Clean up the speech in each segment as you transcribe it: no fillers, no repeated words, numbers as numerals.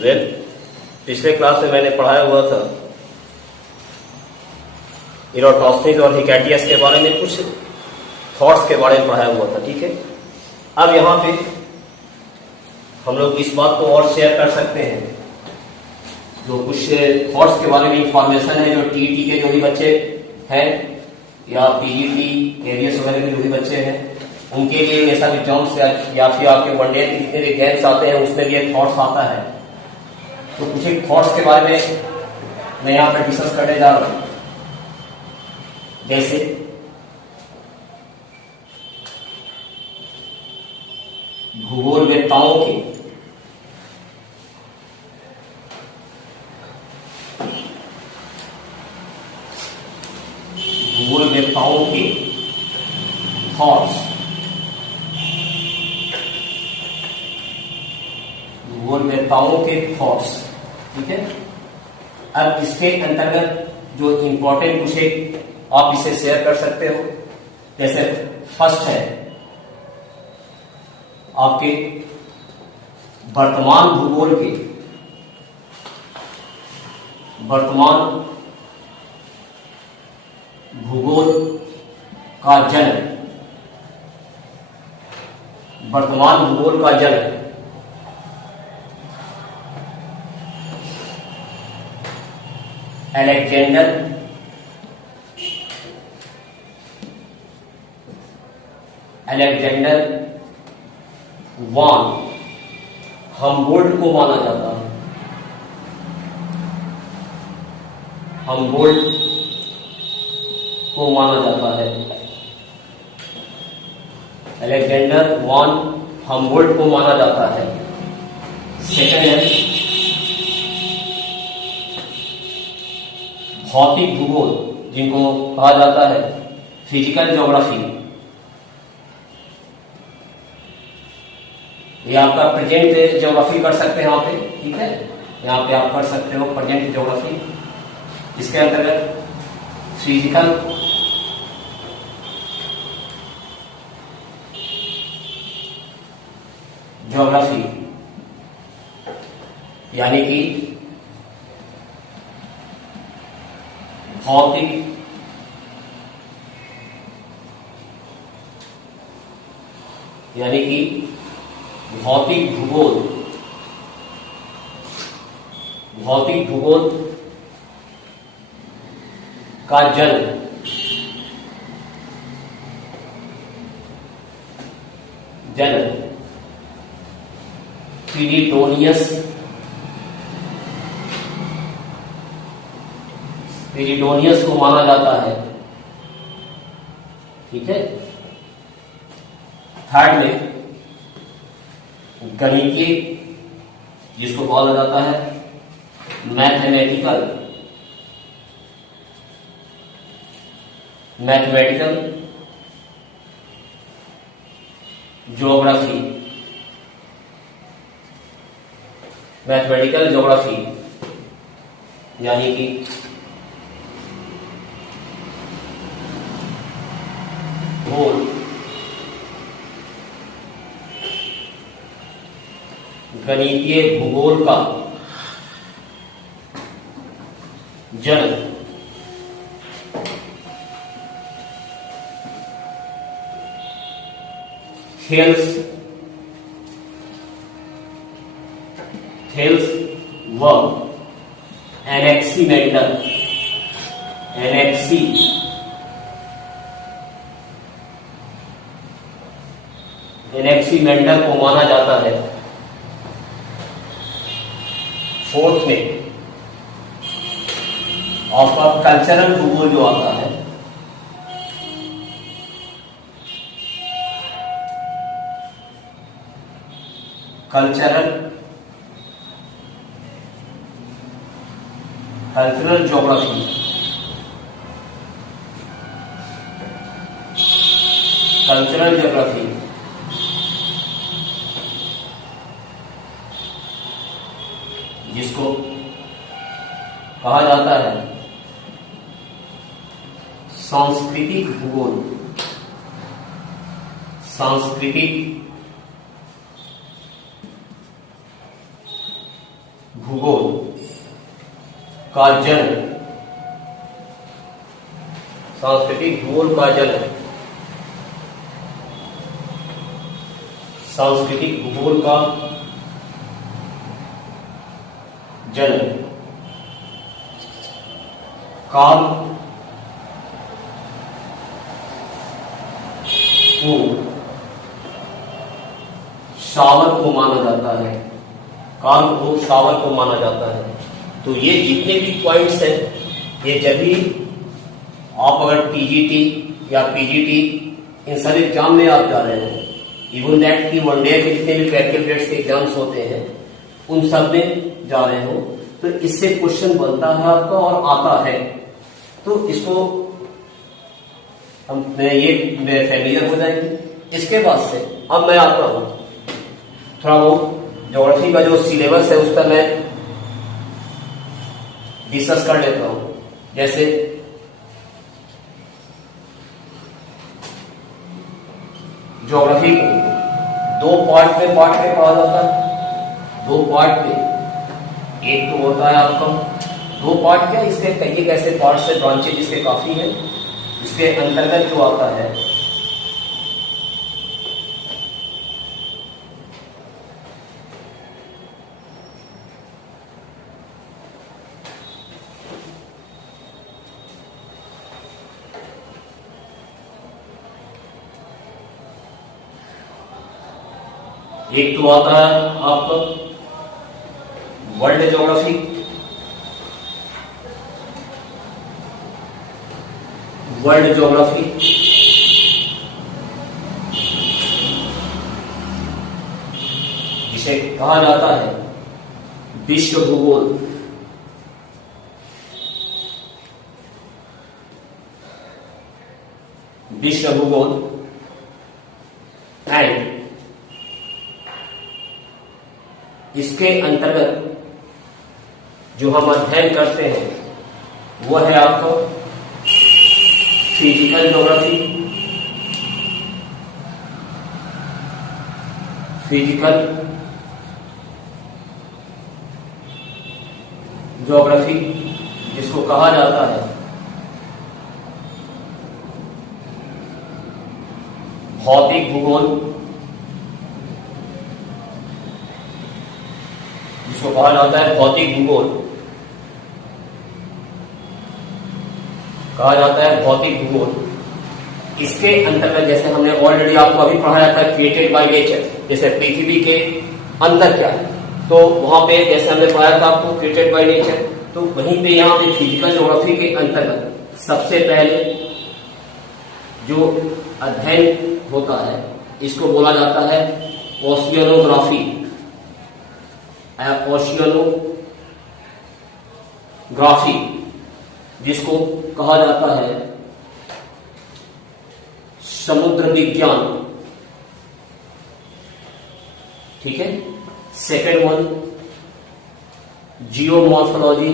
Well, पिछले class में मैंने पढ़ाया हुआ था इरोटॉस्थनीज और हिकैटियस के बारे में, कुछ थॉट्स के बारे में पढ़ाया हुआ था। ठीक है, अब यहाँ पे हम लोग इस बात को और शेयर कर सकते हैं, जो कुछ थॉट्स के बारे में इंफॉर्मेशन है, जो टीईटी के जो भी बच्चे हैं या पीजीटी एवीएस वगैरह के जो भी बच्चे हैं उनके लिए ये सब एग्जाम्स या फिर आपके वनडे के जितने भी गेम्स आते हैं उसमें भी एक थॉट्स आता है। तो कुछ एक थॉट्स के बारे में मैं यहाँ पर डिस्कस करने जा रहा हूँ। जैसे भूगोलवेत्ताओं के थॉट्स, भूगोलवेत्ताओं के थॉट्स। ठीक है, अब इसके अंतर्गत जो इंपॉर्टेंट कुछ एक आप इसे शेयर कर सकते हो। जैसे फर्स्ट है आपके वर्तमान भूगोल के भूगोल का जन्म, वर्तमान भूगोल का जन्म अलेक्जेंडर वान हमबोल्ट को माना जाता है। हमबोल्ट को माना जाता है, अलेक्जेंडर वान हमबोल्ट को माना जाता है। सेकंड है भौतिक भूगोल, जिनको कहा जाता है फिजिकल ज्योग्राफी। ये आपका प्रेजेंट ज्योग्राफी कर सकते हैं यहाँ पे। ठीक है, यहाँ पे आप कर सकते हो प्रेजेंट ज्योग्राफी। इसके अंतर्गत फिजिकल ज्योग्राफी यानी कि भौतिक भूगोल, भौतिक भूगोल का जन्म पीरिडोनियस को माना जाता है। ठीक है, थर्ड में गणितीय, जिसको कहा जाता है मैथमेटिकल ज्योग्राफी, यानी कि गणितीय भूगोल का जन्म थेल्स व एनेक्सीमेंडर को माना जाता है। फोर्थ में आपका कल्चरल भूगोल जो आता है, कल्चरल ज्योग्राफी, जिसको कहा जाता है सांस्कृतिक भूगोल का जन्म, सांस्कृतिक भूगोल का जन्म, सांस्कृतिक भूगोल का जन्म काल शावक को माना जाता है, काल को शावक को माना जाता है। तो ये जितने भी पॉइंट्स हैं, ये जब भी आप अगर टीजीटी या पीजीटी इन सब एग्जाम में आप जा रहे हैं, इवन दैट की वनडे के जितने भी कैलकुलेटर्स के एग्जाम्स होते हैं उन सब में जा रहे हो, तो इससे क्वेश्चन बनता है आपका और आता है। तो इसको हम ये फैमिलियर हो जाएंगे। इसके बाद से अब मैं आता हूं थोड़ा वो ज्योग्राफी का जो सिलेबस है उस पर मैं डिस्कस कर लेता हूं। जैसे ज्योग्राफी को दो पार्ट में पढ़ा जाता है, दो पार्ट में। एक तो होता है आपका दो पार्ट, क्या इसके कई कैसे पार्ट से ब्रांचेज इसके काफी है। इसके अंतर्गत जो आता है एक तो आता है आपका वर्ल्ड ज्योग्राफी, वर्ल्ड ज्योग्राफी जिसे कहा जाता है विश्व भूगोल, विश्व भूगोल एंड इसके अंतर्गत जो हम अध्ययन करते हैं वो है आपको फिजिकल ज्योग्राफी, फिजिकल ज्योग्राफी जिसको कहा जाता है भौतिक भूगोल, जिसको कहा जाता है भौतिक भूगोल, कहा जाता है भौतिक भूगोल। इसके अंतर्गत जैसे हमने ऑलरेडी आपको अभी पढ़ाया था क्रिएटेड बाय नेचर, जैसे पृथ्वी के अंदर क्या है, तो वहां पे जैसे हमने पढ़ाया था आपको क्रिएटेड बाय नेचर, तो वहीं पे यहाँ पे फिजिकल ज्योग्राफी के अंतर्गत सबसे पहले जो अध्ययन होता है इसको बोला जाता है ओशियनोग्राफी, ओशियनोग्राफी जिसको कहा जाता है समुद्र विज्ञान। ठीक है। Second one geomorphology,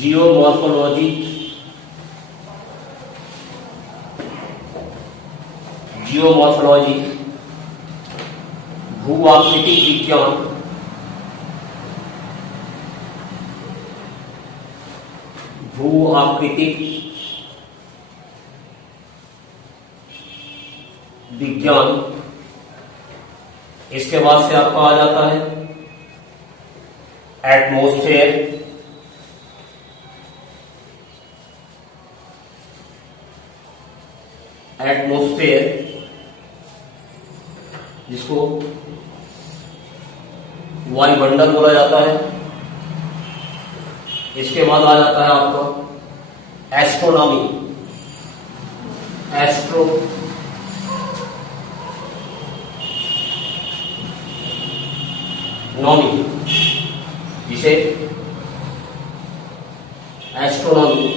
geomorphology, geomorphology भूआकृतिक विज्ञान, भूआकृतिक विज्ञान। इसके बाद से आपका आ जाता है एटमॉस्फेयर, एटमॉस्फेयर जिसको वायुमंडल बोला जाता है। इसके बाद आ जाता है आपका एस्ट्रोनॉमी, एस्ट्रोनॉमी जिसे एस्ट्रोनॉमी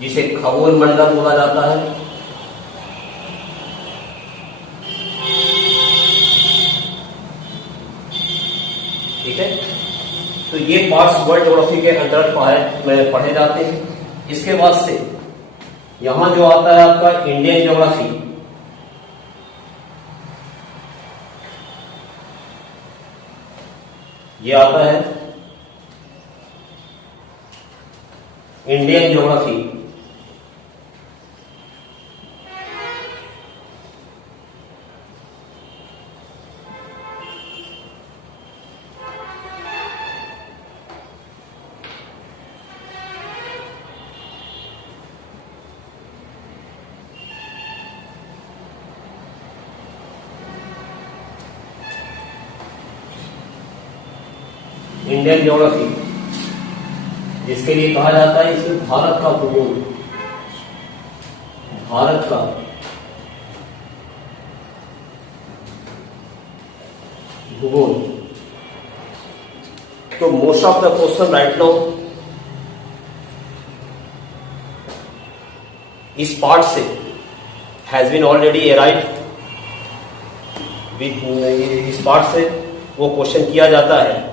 जिसे खगोल मंडल बोला जाता है। ठीक है। तो ये पार्ट्स वर्ल्ड ज्योग्राफी के अंतर्गत पढ़े जाते हैं। इसके बाद से यहां जो आता है आपका इंडियन ज्योग्राफी, ये आता है इंडियन ज्योग्राफी। इंडियन ज्योग्राफी, जिसके लिए कहा जाता है इसे भारत का भूगोल, भारत का भूगोल। तो most of the question right now इस पार्ट से हैज बीन ऑलरेडी अराइव, इस पार्ट से वो क्वेश्चन किया जाता है।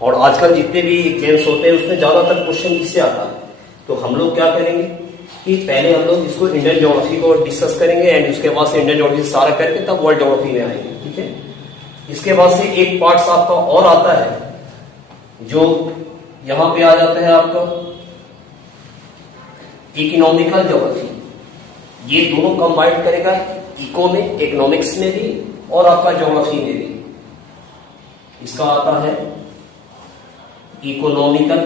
और आजकल जितने भी एग्जाम्स होते हैं उसमें ज्यादातर क्वेश्चन इससे आता है। तो हम लोग क्या करेंगे कि पहले हम लोग इसको इंडियन ज्योग्राफी को डिस्कस करेंगे एंड उसके बाद से इंडियन ज्योग्राफी सारा करके तब वर्ल्ड ज्योग्राफी में आएंगे, ठीक है। इसके बाद से एक पार्ट आपका और आता है जो यहां पे आ जाता है आपका इकोनॉमिकल ज्योग्राफी। ये दोनों कंबाइंड करेगा, इको में, इकोनॉमिक्स में भी और आपका ज्योग्राफी में भी। इसका आता है इकोनॉमिकल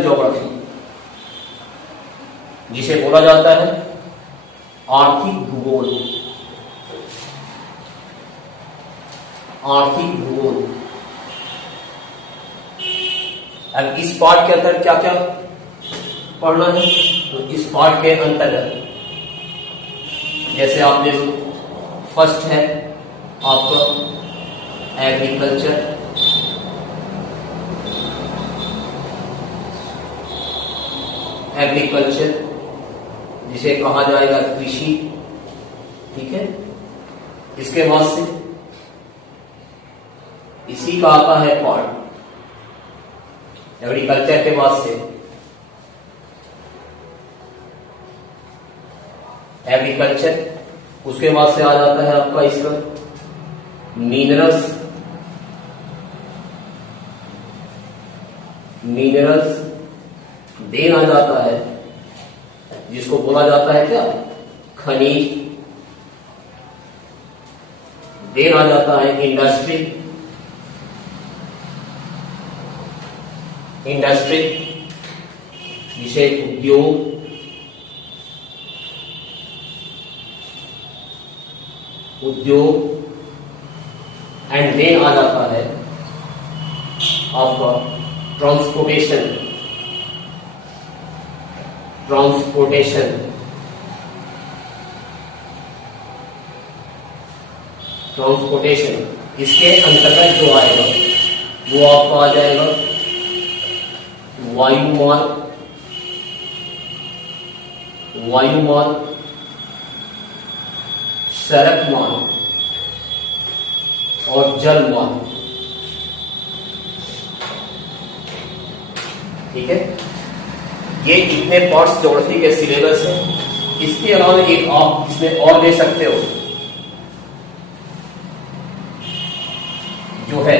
ज्योग्राफी, जिसे बोला जाता है आर्थिक भूगोल, आर्थिक भूगोल। अब इस पार्ट के अंदर क्या क्या पढ़ना है, तो इस पार्ट के अंतर्गत जैसे आपने फर्स्ट है आपका एग्रीकल्चर, एग्रीकल्चर जिसे कहा जाएगा कृषि, ठीक है। इसके बाद से इसी का आता है पार्ट एग्रीकल्चर के बाद से एग्रीकल्चर, उसके बाद से आ जाता है आपका इसका मिनरल्स, मिनरल्स देन आ जाता है जिसको बोला जाता है क्या खनिज, देन आ जाता है इंडस्ट्री, इंडस्ट्री जिसे उद्योग, उद्योग एंड देन आ जाता है आपका ट्रांसपोर्टेशन, ट्रांसपोर्टेशन, ट्रांसपोर्टेशन। इसके अंतर्गत जो आएगा वो आपको आ जाएगा वायुमार्ग, वायुमार्ग, सड़क मार्ग और जल मार्ग, ठीक है। ये इतने पार्ट्स ज्योग्राफी के सिलेबस हैं। इसके अलावा एक आप इसमें और ले सकते हो जो है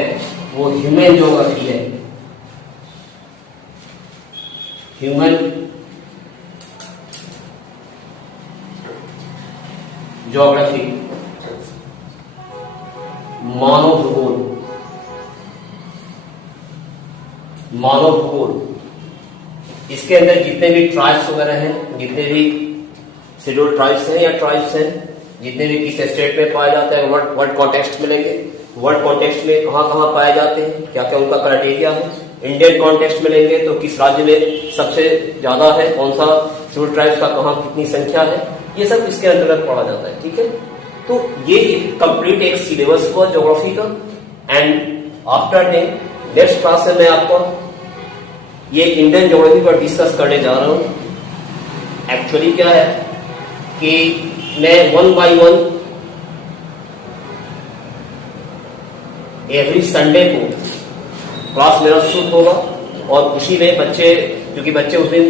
वो ह्यूमन ज्योग्राफी है, ह्यूमन ज्योग्राफी, मानव भूगोल, मानव भूगोल। इसके अंदर जितने भी ट्राइब्स वगैरह हैं, जितने भी शेड्यूल्ड ट्राइब्स हैं या ट्राइब्स हैं, जितने भी किस स्टेट में पाए जाते हैं, वर्ल्ड कॉन्टेक्स्ट में लेंगे, वर्ल्ड कॉन्टेक्स्ट में कहां कहां पाए जाते हैं, क्या क्या उनका क्राइटेरिया है। इंडियन कॉन्टेक्स्ट में लेंगे तो किस राज्य में सबसे ज्यादा है, कौन सा शेड्यूल्ड ट्राइब्स का कहां कितनी संख्या है, ये सब इसके अंतर्गत पढ़ा जाता है, ठीक है। तो ये कंप्लीट एक सिलेबस हुआ ज्योग्राफी का। एंड आफ्टर नेक्स्ट क्लास में मैं आपको ये इंडियन ज्योग्राफी पर डिस्कस करने जा रहा हूं। एक्चुअली क्या है कि मैं 1 by 1 एवरी संडे को क्लास मेरा शूट होगा और उसी में बच्चे, क्योंकि बच्चे उस दिन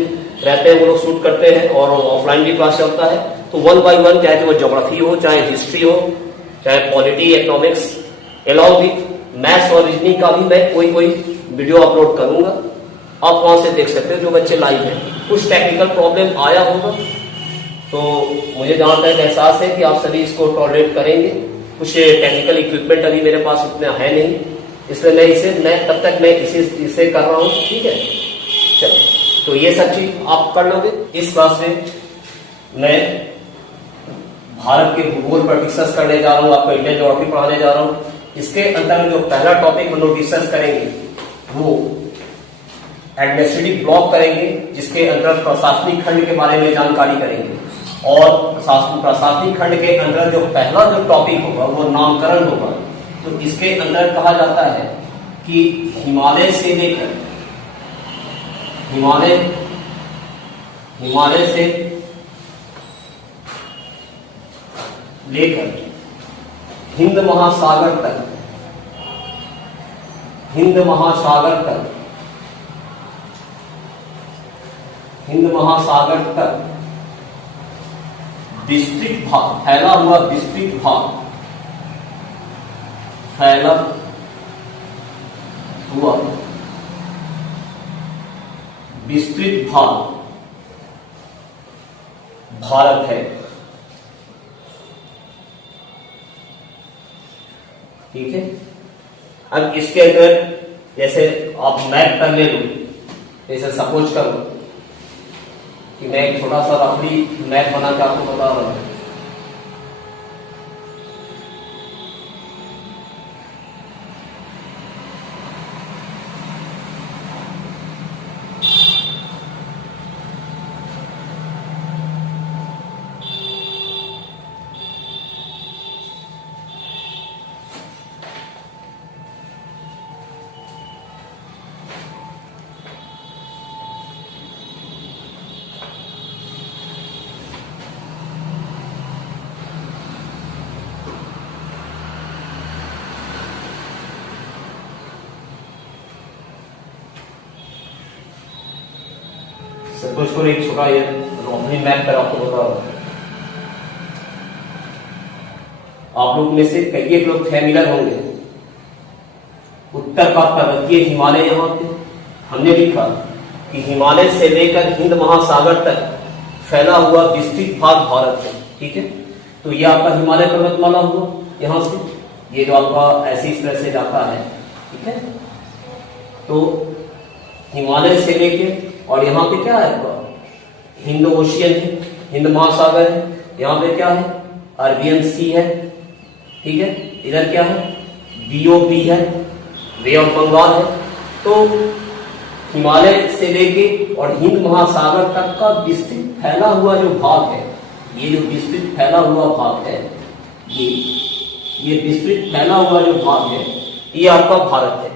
रहते हैं, वो लोग शूट करते हैं और ऑफलाइन भी क्लास चलता है, तो 1 by 1 चाहे वो ज्योग्राफी हो, चाहे हिस्ट्री हो, चाहे polity, economics, along with maths और रीजनिंग का भी मैं कोई वीडियो अपलोड करूंगा। आप वहां से देख सकते हो जो बच्चे लाइव हैं। कुछ टेक्निकल प्रॉब्लम आया होगा तो मुझे जहां तक एहसास है कि आप सभी इसको टॉलरेट करेंगे। कुछ टेक्निकल इक्विपमेंट अभी मेरे पास उतना है नहीं, इसलिए मैं तब तक मैं इसे कर रहा हूं, ठीक है। चलो, तो ये सब चीज आप कर लोगे। इस क्लास में मैं भारत के भूगोल पर डिस्कस करने जा रहा हूं, आपको इंडियन ज्योग्राफी पढ़ाने जा रहा हूं। इसके अंतर्गत जो पहला टॉपिक हम लोग डिस्कस करेंगे वो एडमिनिस्ट्रेटिव ब्लॉक करेंगे, जिसके अंतर्गत प्रशासनिक खंड के बारे में जानकारी करेंगे। और प्रशासनिक खंड के अंदर जो पहला जो टॉपिक होगा वो नामकरण होगा। तो इसके अंदर कहा जाता है कि हिमालय से लेकर हिंद महासागर तक विस्तृत भाग, फैला हुआ विस्तृत भाग भारत है, ठीक है। अब इसके अंदर जैसे आप मैप कर ले लो, जैसे सपोज करो कि मैं एक छोटा सा रफली मैप बना के आपको बता रहा हूं। सपोज करो एक छोटा ये रोशनी मैप पर आपको बता रहा हूं। आप लोग में से कई एक लोग फैमिलियर होंगे, उत्तर का पर्वतीय हिमालय यहां पे हमने लिखा कि हिमालय से लेकर हिंद महासागर तक फैला हुआ विस्तृत भाग भारत है, ठीक है। तो ये आपका हिमालय पर्वतमाला हुआ, यहां से ये जो आपका ऐसी इस तरह से जाता है, ठीक है। तो हिमालय से लेके, और यहाँ पे क्या है आपका हिंद ओशियन है, हिंद महासागर है, यहाँ पे क्या है अरबियन सी है, ठीक है। इधर क्या है बीओपी है, बे ऑफ बंगाल है। तो हिमालय से लेके और हिंद महासागर तक का विस्तृत फैला हुआ जो भाग है, ये जो विस्तृत फैला हुआ भाग है, ये विस्तृत फैला हुआ जो भाग है, ये आपका भारत है।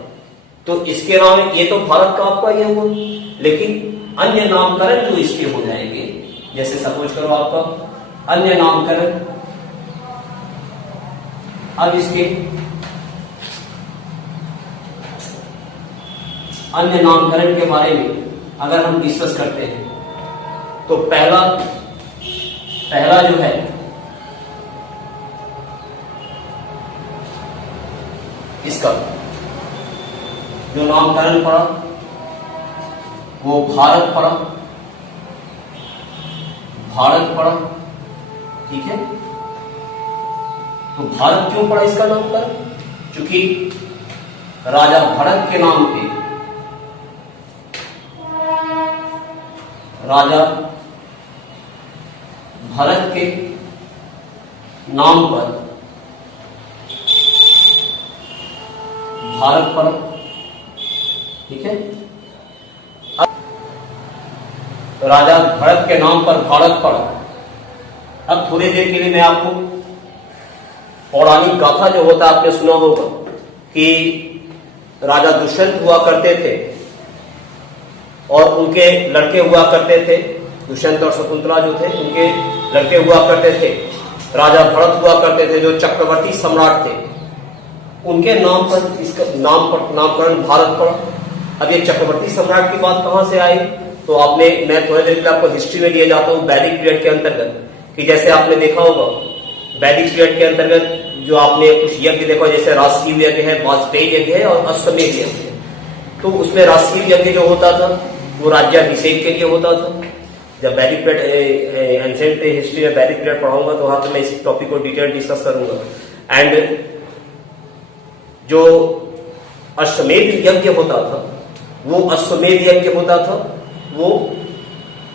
तो इसके अलावा ये तो भारत का आपका ये हुआ, लेकिन अन्य नामकरण जो इसके हो जाएंगे, जैसे सपोज करो आपका अन्य नामकरण, अब इसके अन्य नामकरण के बारे में अगर हम डिस्कस करते हैं तो पहला जो है इसका जो नामकरण पड़ा वो भारत पड़ा, ठीक है। तो भारत क्यों पड़ा इसका नामकरण? क्योंकि राजा भरत के नाम पे राजा भरत के नाम पर भारत पड़ा, ठीक है। राजा भरत के नाम पर भारत पड़ा। अब थोड़ी देर के लिए मैं आपको पौराणिक गाथा जो होता है आपने सुना होगा कि राजा दुष्यंत हुआ करते थे और उनके लड़के हुआ करते थे, दुष्यंत और शकुंतला जो थे उनके लड़के हुआ करते थे। राजा भरत हुआ करते थे जो चक्रवर्ती सम्राट थे, उनके नाम पर इसका नामकरण भारत पड़ा। अब ये चक्रवर्ती सम्राट की बात कहां से आई, तो आपने, मैं थोड़ी देर के लिए आपको हिस्ट्री में लिए जाता हूँ वैदिक पीरियड के अंतर्गत, कि जैसे आपने देखा होगा वैदिक पीरियड के अंतर्गत जो आपने कुछ यज्ञ देखा, जैसे राजसीव यज्ञ है, वाजपेयी यज्ञ है और अश्वमेध यज्ञ है। तो उसमें राजसीव यज्ञ जो होता था वो राज्याभिषेक के लिए होता था। जब वैदिक पीरियड एंशिएंट हिस्ट्री में वैदिक पीरियड पढ़ाऊंगा तो वहां पर मैं इस टॉपिक को डिटेल डिस्कस करूंगा। एंड जो अश्वमेध यज्ञ होता था, वो अश्वमेध यज्ञ होता था, वो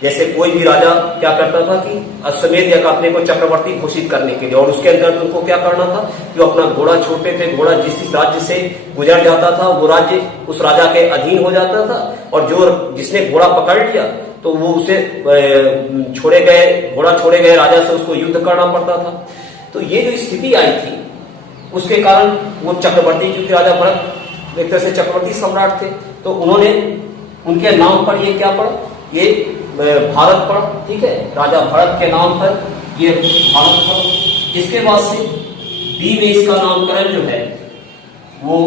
जैसे कोई भी राजा क्या करता था कि अश्वमेध यज्ञ अपने को चक्रवर्ती घोषित करने के लिए, और उसके अंदर उनको क्या करना था कि वो अपना घोड़ा छोड़ते थे, घोड़ा जिस राज्य से गुजर जाता था वो राज्य उस राजा के अधीन हो जाता था, और जो जिसने घोड़ा पकड़ लिया तो वो उसे घोड़ा छोड़े गए राजा से उसको युद्ध करना पड़ता था। तो ये जो स्थिति आई थी उसके कारण वो चक्रवर्ती, क्योंकि राजा भरत एक तरह से चक्रवर्ती सम्राट थे, तो उन्होंने उनके नाम पर ये क्या पड़ा, ये भारत पड़ा। ठीक है, राजा भरत के नाम पर ये भारत पड़ा। इसके बाद से बी में इसका नामकरण जो है वो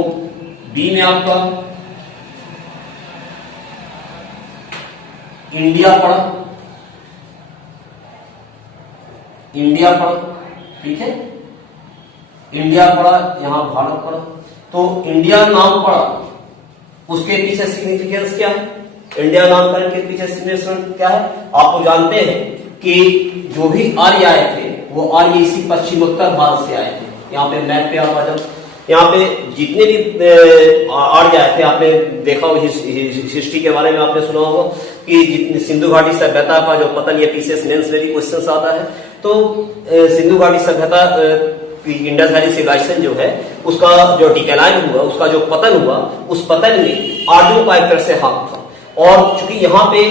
बी में आपका इंडिया पड़ा, इंडिया पड़ा। ठीक है, इंडिया पड़ा, यहां भारत पड़ा। तो इंडिया नाम पड़ा, उसके पीछे सिग्निफिकेंस क्या है, इंडिया नामकरण के पीछे सिग्निफिकेंस क्या है, आपको जानते हैं कि जो भी आर्य आए थे वो आर्य इसी पश्चिमोत्तर भारत से आए थे। यहाँ पे मैप पे आप आ जाओ, यहाँ पे जितने भी आर्य आए थे, आपने देखा हो हिस्ट्री के बारे में आपने सुना होगा कि जितनी सिंधु घाटी सभ्यता का जो पतन, ये पीसीएस मेंस में भी क्वेश्चन आता है। तो सिंधु घाटी सभ्यता, इंडस वैली सिविलाइजेशन जो है उसका जो डिक्लाइन हुआ, उसका जो पतन हुआ, उस पतन में आर्यों का एक तरह से हाथ था। और चूंकि यहाँ पे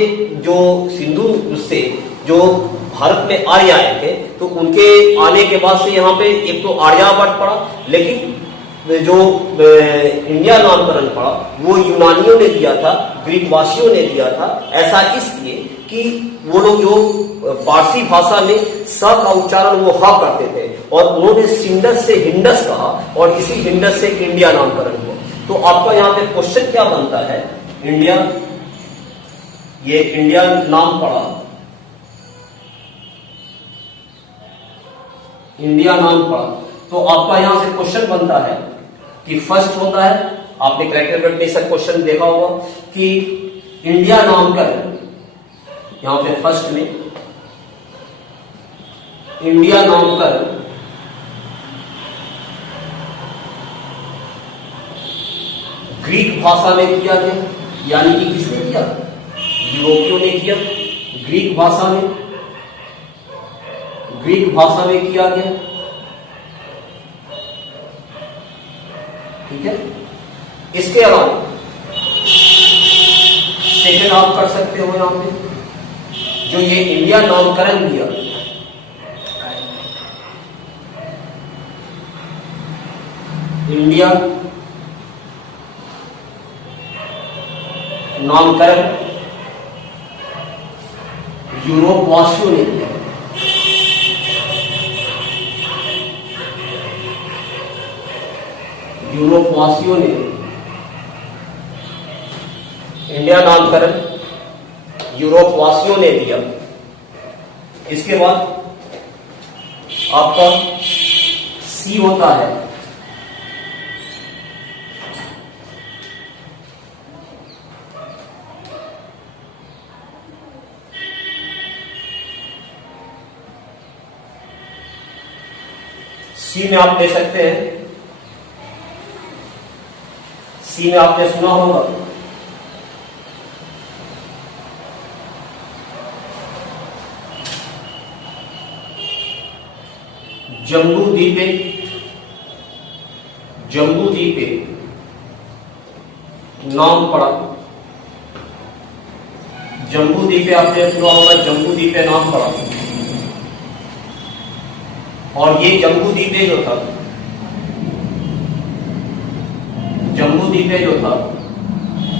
जो सिंधु से जो भारत में आर्य आए थे, तो उनके आने के बाद से यहाँ पे एक तो आर्यावर्त पड़ा, लेकिन जो इंडिया नामकरण पड़ा वो यूनानियों ने दिया था, ग्रीक वासियों ने दिया था। ऐसा इसलिए कि वो लोग जो पारसी भाषा में स का उच्चारण वो हा करते थे, और उन्होंने सिंडस से हिंडस कहा, और इसी हिंडस से इंडिया नामकरण हुआ। तो आपका यहाँ पे क्वेश्चन क्या बनता है, इंडिया, ये इंडिया नाम पड़ा, इंडिया नाम पड़ा, तो आपका यहां से क्वेश्चन बनता है कि फर्स्ट होता है, आपने करेक्टर क्वेश्चन देखा होगा कि इंडिया नामकरण, यहां पे फर्स्ट में इंडिया नामकरण ग्रीक भाषा में किया गया, यानी कि किसने किया, यूरोपियों ने किया, ग्रीक भाषा में किया गया। ठीक है, इसके अलावा सेकेंड आप कर सकते हो यहां पे, जो ये इंडिया नामकरण दिया, इंडिया नामकरण यूरोप वासियों ने किया। यूरोप वासियों ने इंडिया नामकरण यूरोप वासियों ने दिया। इसके बाद आपका सी होता है सी में आप ले सकते हैं, सी में आपने सुना होगा जम्बू द्वीपे, जम्बू द्वीपे नाम पड़ा, जम्बू द्वीपे आपने सुना होगा, जम्बू द्वीपे नाम पड़ा। और ये जम्बू द्वीपे जो था, जम्बू द्वीपे जो था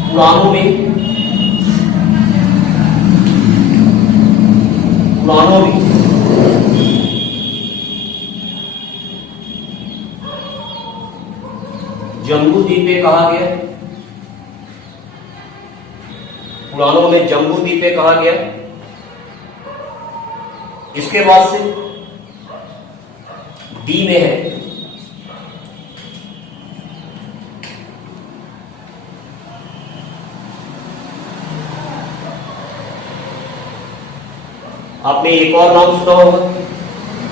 पुराणों में जम्बू द्वीपे कहा गया, पुराणों में जम्बू द्वीपे कहा गया। इसके बाद से डी में है आपने एक और नाम सुना होगा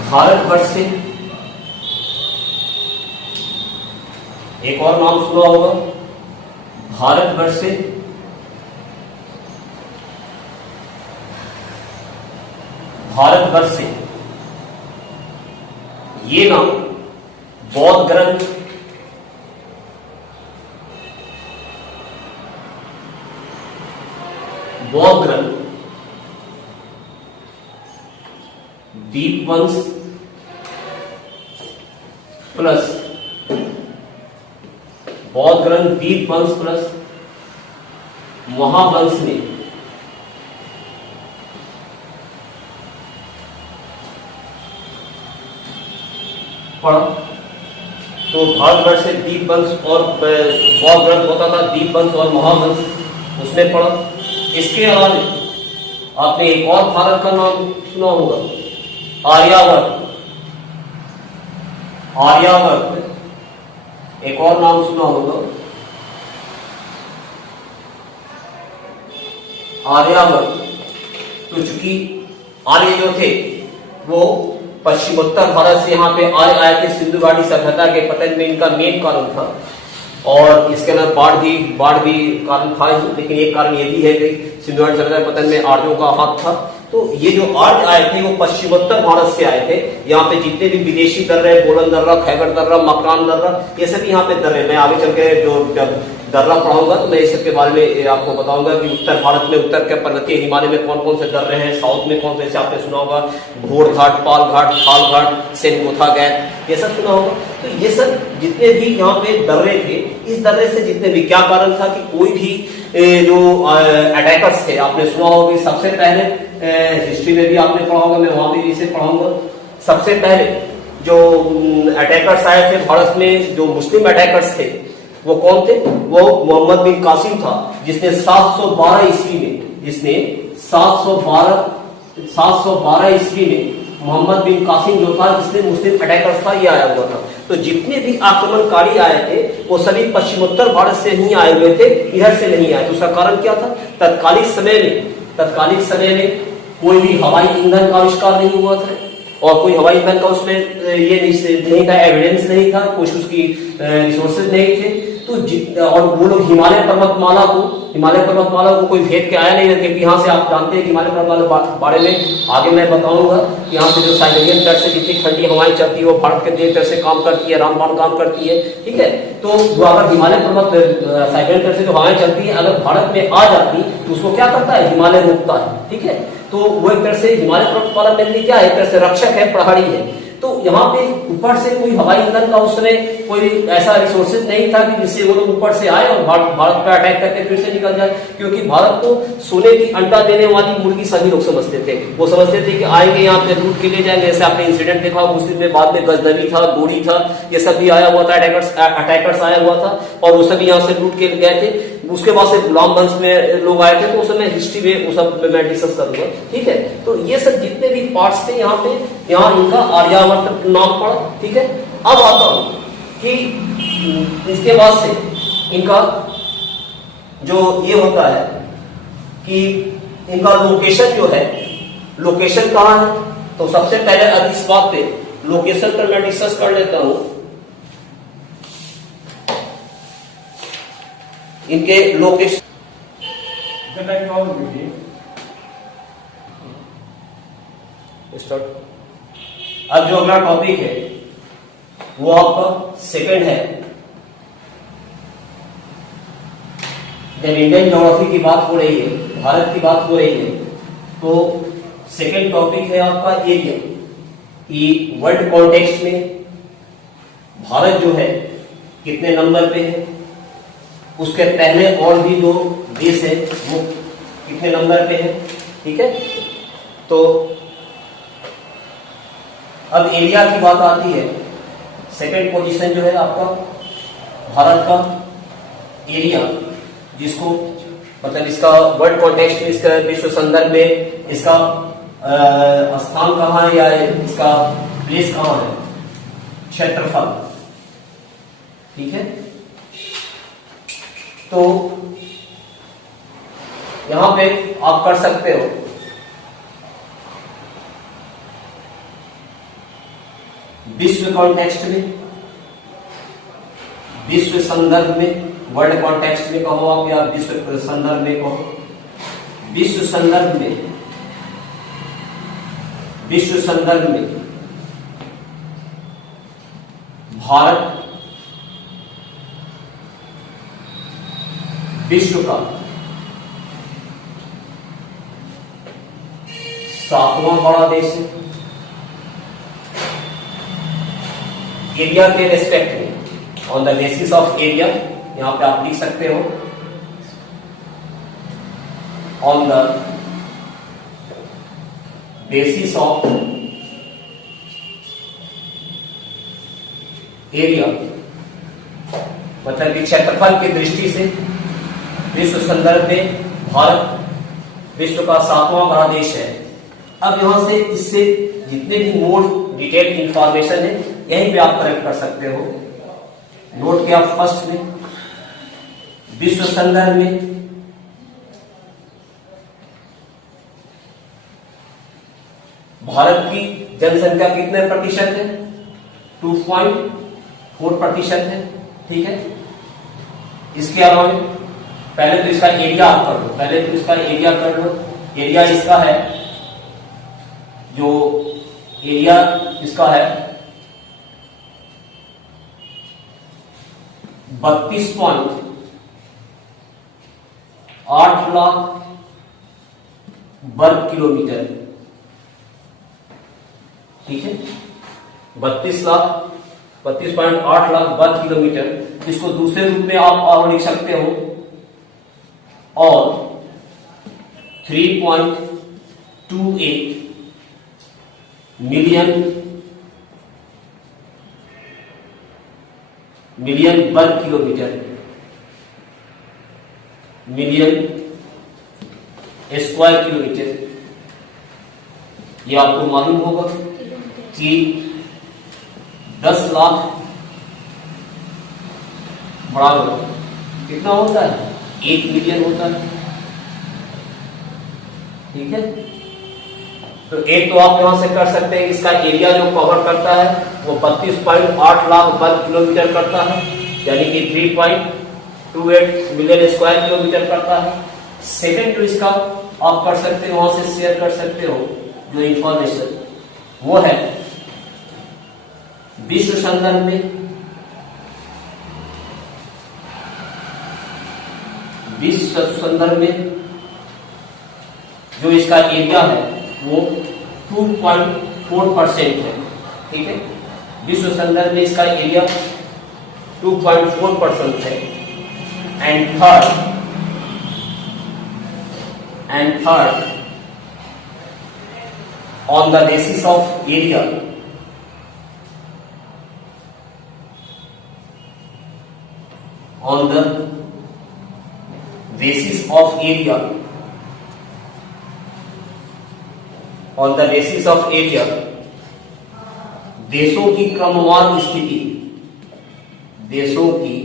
भारतवर्ष से, एक और नाम सुना होगा भारतवर्ष से। भारतवर्ष से ये नाम बौद्ध ग्रंथ, बौद्ध ग्रंथ, दीपवंश प्लस बौद्ध ग्रंथ दीपवंश प्लस महावंश में पढ़ा। तो भारतवर्ष से दीपवंश और बौद्ध ग्रंथ होता था दीपवंश और महावंश, उसमें पढ़ा। इसके अलावा आपने एक और भारत का नाम सुना होगा आर्यावर्त, आर्यावर्त एक और नाम सुना होगा आर्यावर्त। तो चूंकि आर्य जो थे वो पश्चिमोत्तर भारत से यहाँ पे आर्य आए थे, सिंधु घाटी सभ्यता के पतन में इनका मेन कारण था। और इसके अंदर बाढ़ भी कारण था, लेकिन एक कारण ये भी है कि सिंधु घाटी सभ्यता के पतन में आर्यों का हाथ था। तो ये जो आर्य आए थे वो पश्चिमोत्तर भारत से आए थे। यहाँ पे जितने भी विदेशी दर्रे, बोलन दर्रा, खैबर दर्रा, मकरान दर्रा, ये सब यहाँ पे दर्रे, मैं आगे चल के जो जब दर्रा पढ़ाऊंगा तो मैं इस सब के बारे में आपको बताऊंगा कि उत्तर भारत में, उत्तर के पर्वतीय हिमालय में कौन कौन से दर्रे हैं, साउथ में कौन से, जैसे आपने सुना होगा घोड़ घाट, पाल घाट, खाल घाट, सेनगोथा गैट, ये सब सुना होगा। तो ये सब जितने भी यहाँ पे दर्रे थे, इस दर्रे से जितने भी, क्या कारण था कि कोई भी जो अटैकर्स थे, आपने सुना होगा कि सबसे पहले हिस्ट्री में भी आपने पढ़ा होगा, मैं वहां भी इसे पढ़ाऊंगा। सबसे पहले जो अटैकर्स आए थे भारत में, जो मुस्लिम अटैकर्स थे, वो कौन थे? वो मोहम्मद बिन कासिम था, जिसने 712 ईस्वी में, जिसने 712 ईस्वी में मोहम्मद बिन कासिम जो था, जिसने मुस्लिम अटैकर्स था, ये आया हुआ था। तो जितने भी आक्रमणकारी आए थे वो सभी पश्चिमोत्तर भारत से ही आए हुए थे, इधर से नहीं आए। उसका कारण क्या था? तत्कालिक समय में कोई भी हवाई ईंधन का आविष्कार नहीं हुआ था, और कोई हवाई ईंधन का उसमें ये नहीं था, एविडेंस नहीं था, कुछ उसकी रिसोर्सेज नहीं थे। तो और वो लोग हिमालय पर्वतमाला को कोई भेद के आया नहीं, क्योंकि यहाँ से आप जानते हैं कि हिमालय पर्वतमाला के बारे में आगे मैं बताऊंगा। यहाँ से जो साइबेरियन तट से जितनी ठंडी हवाएं चलती है वो भारत के देश तट से काम करती है, रामबाण काम करती है, ठीक है। तो जो अगर हिमालय पर्वत साइबेरियन तट से जो हवाएं चलती है अगर भारत में आ जाती तो उसको क्या करता है? हिमालय रोकता है, ठीक है। तो वो एक तरह से हिमालय पर्वतमाला में क्या है? एक तरह से रक्षक है, प्रहरी है। तो यहाँ पे ऊपर से कोई हवाई ईंधन का उस समय कोई ऐसा रिसोर्सेज नहीं था कि जिससे वो लोग ऊपर से आए और भारत पर अटैक करके फिर से निकल जाए, क्योंकि भारत को सोने की अंडा देने वाली मुर्गी सभी लोग समझते थे। वो समझते थे कि आएंगे यहाँ पे लूट के ले जाएंगे। जैसे आपने इंसिडेंट देखा उस दिन में, बाद में गजनवी था, गोरी था, ये सब भी आया हुआ था, अटैकर्स आया हुआ था, और वो सभी यहाँ से लूट के गए थे। उसके बाद से गुलाम वंश में लोग आए थे, तो उस समय हिस्ट्री में वो सब मैं डिस्कस करूंगा, ठीक है। तो ये सब जितने भी पार्ट्स थे यहाँ पे, यहाँ इनका आर्यावर्त नाम पड़ा, ठीक है। अब आता हूं कि इसके बाद से इनका जो ये होता है कि इनका लोकेशन जो है, लोकेशन कहाँ है? तो सबसे पहले अब इस बात पे लोकेशन पर मैं डिस्कस कर लेता हूं। इनके लोकेशन स्टार्ट। अब जो अगला टॉपिक है वो आपका सेकंड है। जब इंडियन ज्योग्राफी की बात हो रही है, भारत की बात हो रही है, तो सेकंड टॉपिक है आपका एरिया, कि वर्ल्ड कॉन्टेक्स्ट में भारत जो है कितने नंबर पे है, उसके पहले और भी दो देश है वो कितने नंबर पे है, ठीक है। तो अब एरिया की बात आती है, सेकंड पोजीशन जो है आपका भारत का एरिया, जिसको मतलब इसका वर्ल्ड कॉन्टेक्स्ट में, इसका विश्व संदर्भ में इसका स्थान कहाँ है या इसका प्लेस कहाँ है, क्षेत्रफल, ठीक है। तो यहां पे आप कर सकते हो विश्व कॉन्टेक्स्ट में, विश्व संदर्भ में, वर्ल्ड कॉन्टेक्स्ट में कहो आप या विश्व संदर्भ में कहो, विश्व संदर्भ में, विश्व संदर्भ में भारत विश्व का 7वां बड़ा देश है। एरिया के रेस्पेक्ट में, on the basis of area, यहां पे आप लिख सकते हो on the basis of area, मतलब कि क्षेत्रफल की दृष्टि से विश्व संदर्भ में भारत विश्व का 7वां बड़ा देश है। अब यहां से इससे जितने भी मोर डिटेल इंफॉर्मेशन है यहीं पे आप करेक्ट कर सकते हो। नोट किया फर्स्ट में, विश्व संदर्भ में भारत की जनसंख्या कितने प्रतिशत है, 2.4% है, ठीक है। इसके अलावा पहले तो इसका एरिया आप कर लो, पहले तो इसका एरिया कर लो। एरिया इसका है, जो एरिया इसका है 32.8 लाख वर्ग किलोमीटर, ठीक है। 32.8 लाख वर्ग किलोमीटर। इसको दूसरे रूप में आप और लिख सकते हो, और 3.28 मिलियन वर्ग किलोमीटर, मिलियन स्क्वायर किलोमीटर। ये आपको मालूम होगा कि 10 लाख बराबर कितना होता है, 1 मिलियन होता है, ठीक है। तो एक तो आप यहां से कर सकते हैं कि इसका एरिया जो कवर करता है वो 32.8 लाख वर्ग किलोमीटर करता है, यानी कि 3.28 मिलियन स्क्वायर किलोमीटर करता है। सेकंड जो इसका आप कर सकते हो, वहां से शेयर कर सकते हो जो इंफॉर्मेशन, वो है विश्व संदर्भ में जो इसका एरिया है वो 2.4% है, ठीक है। विश्व संदर्भ में इसका एरिया 2.4% है। And third on the basis of area, on the basis of area, on the basis of area, देशों की क्रमवार स्थिति, देशों की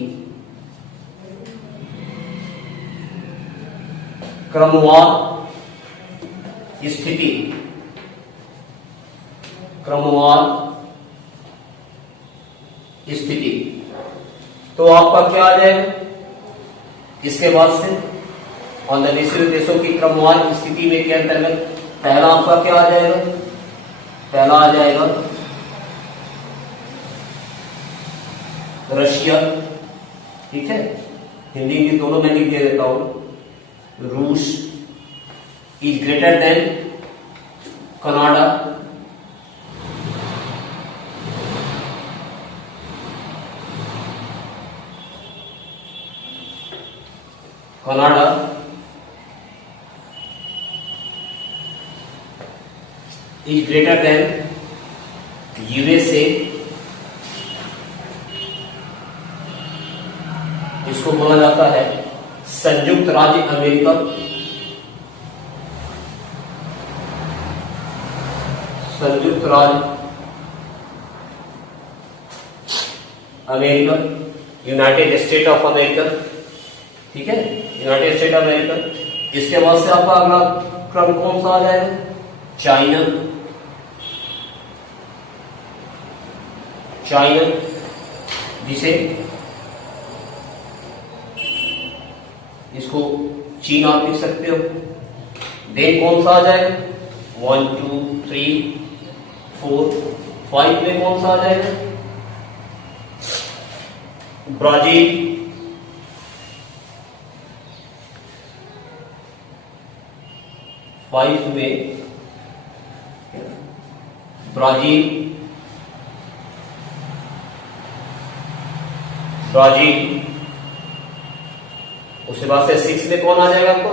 क्रमवार स्थिति, क्रमवार स्थिति, तो आपका क्या आ जाएगा इसके बाद से, ऑन द बेसिस देशों की क्रमवार स्थिति में के अंतर्गत पहला आपका क्या आ जाएगा, पहला आ जाएगा रशिया, ठीक है। हिंदी इंग्लिश दोनों में लिख दे देता हूं। रूस is greater than Canada, Canada is greater than USA, इसको बोला जाता है संयुक्त राज्य अमेरिका। संयुक्त राज्य America, United state of America, ठीक है, यूनाइटेड स्टेट ऑफ अमेरिका। इसके बाद से आपका अगला क्रम कौन सा आ जाएगा? चाइना। चाइना जिसे इसको चीन आप लिख सकते हो। देन कौन सा आ जाएगा? 1 2 3 4 5 में कौन सा आ जाएगा? ब्राजील। फाइव में ब्राजील। ब्राजील। उसके बाद से 6 में कौन आ जाएगा आपको?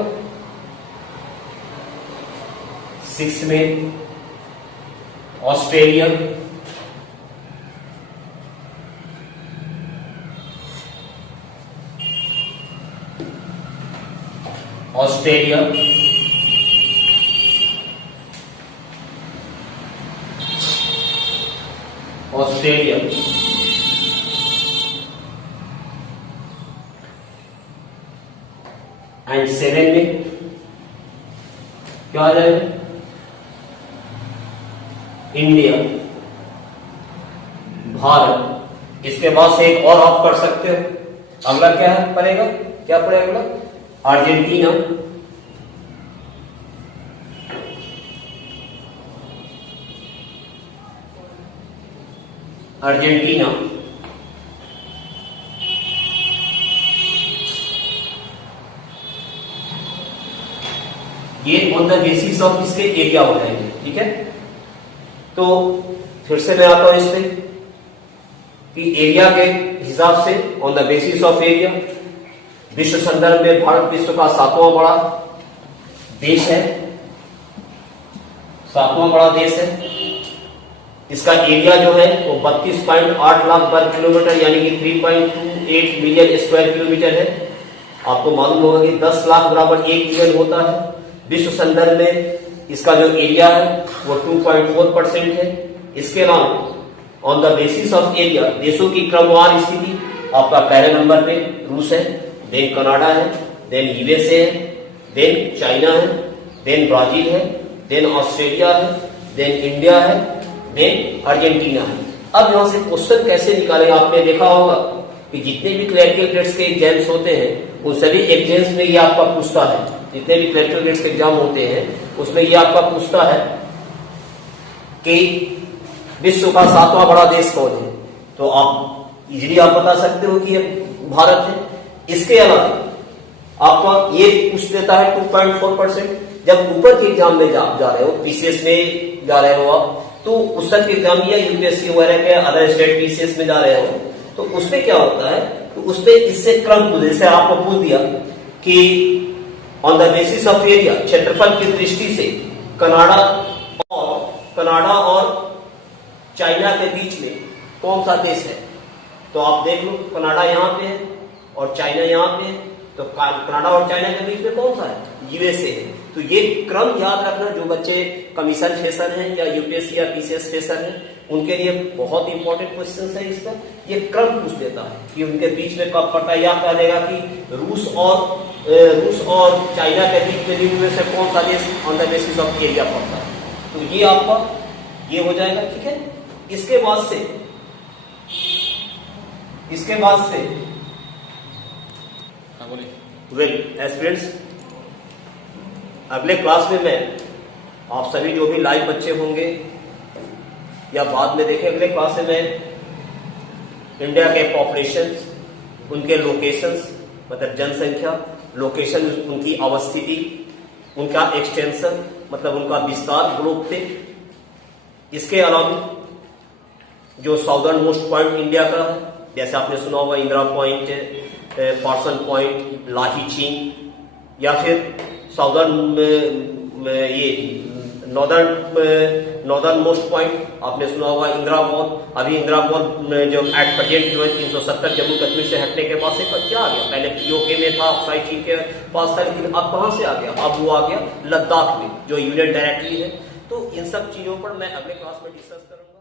6 में ऑस्ट्रेलिया। ऑस्ट्रेलिया। ऑस्ट्रेलिया। एंड 7 में क्या आ जाएगा? इंडिया, भारत। इसके बाद से एक और आप कर सकते हो। अगला क्या पड़ेगा? क्या पड़ेगा अगला? अर्जेंटीना। अर्जेंटीना। ये ऑन द बेसिस ऑफ इसके एरिया हो जाएंगे, ठीक है। तो फिर से मैं आता हूं इस पे कि एरिया के हिसाब से on the basis of area विश्व संदर्भ में भारत विश्व का 7वां बड़ा देश है। 7वां बड़ा देश है। इसका एरिया जो है वो 32.8 लाख वर्ग किलोमीटर यानी कि 3.28 मिलियन स्क्वायर किलोमीटर है। आपको मालूम होगा कि 10 लाख बराबर 1 मिलियन होता है। विश्व संदर्भ में इसका जो एरिया है वो 2.4% है। इसके अलावा on the basis of area देशों की क्रमवार स्थिति आपका पहले नंबर पे रूस है, देन कनाडा है, देन यूएसए है, देन चाइना है, देन ब्राजील है, देन ऑस्ट्रेलिया है, देन इंडिया है, देन अर्जेंटीना है। अब यहां से क्वेश्चन कैसे निकालें? आपने देखा होगा कि जितने भी क्लरिकल ग्रेड्स के एग्जाम्स होते हैं उन सभी एग्जाम्स में ये आपका पूछता है। जितने भी क्लरिकल ग्रेड्स के एग्जाम होते हैं उसमें ये आपका पूछता है कि विश्व का 7वां बड़ा देश कौन है। तो आप इजीली आप बता सकते हो कि ये भारत है। इसके अलावा आपका ये पूछ देता है 2.4%। जब ऊपर के एग्जाम में जा रहे हो, पीसीएस में जा रहे हो आप, तो उस सब के एग्जाम या यूपीएससी वगैरह के अदर स्टेट पीसीएस में जा रहे हो, तो उसमें क्या होता है? तो उसमें इससे क्रम पूछ, जैसे आपको पूछ दिया कि on the basis of area क्षेत्रफल की दृष्टि से कनाडा और चाइना के बीच में कौन सा देश है। तो आप देख लो, कनाडा यहाँ पे है और चाइना यहाँ पे है। तो कनाडा और चाइना के बीच में कौन सा है? यूएसए है। तो ये क्रम याद रखना। जो बच्चे कमीशन फेसर हैं या यूपीएससी या पीसीएस फेसर हैं उनके लिए बहुत इंपॉर्टेंट क्वेश्चन है। इसका ये क्रम पूछ देता है कि उनके बीच में कब पड़ता है। या कह देगा कि रूस और चाइना के बीच में निम्न में से कौन सा देश on the basis of area पड़ता है। तो ये आपका ये हो जाएगा, ठीक है। इसके बाद से वेल एस्पिरेंट्स, अगले क्लास में मैं आप सभी जो भी लाइव बच्चे होंगे या बाद में देखें, अगले क्लास में मैं इंडिया के पॉपुलेशन, उनके लोकेशंस मतलब जनसंख्या, लोकेशन उनकी अवस्थिति, उनका एक्सटेंशन मतलब उनका विस्तार ग्लोब पे, इसके अलावा जो साउदर्न मोस्ट पॉइंट इंडिया का है, जैसे आपने सुना होगा इंदिरा पॉइंट, पार्सन पॉइंट, लाही चीन, या फिर साउदर्न ये नॉर्दर्न नॉर्दर्न मोस्ट पॉइंट आपने सुना होगा इंदिरा वॉल। अभी इंदिरा वॉल जो एट प्रेजेंट जो है 370 जम्मू कश्मीर से हटने के बाद से क्या आ गया, पहले पीओके में था, ऑक्साइड चीन के पास था, लेकिन अब कहां से आ गया, अब वो आ गया लद्दाख में जो यूनियन टेरिटरी है। तो इन सब चीजों पर मैं अगले क्लास में डिस्कस करूंगा।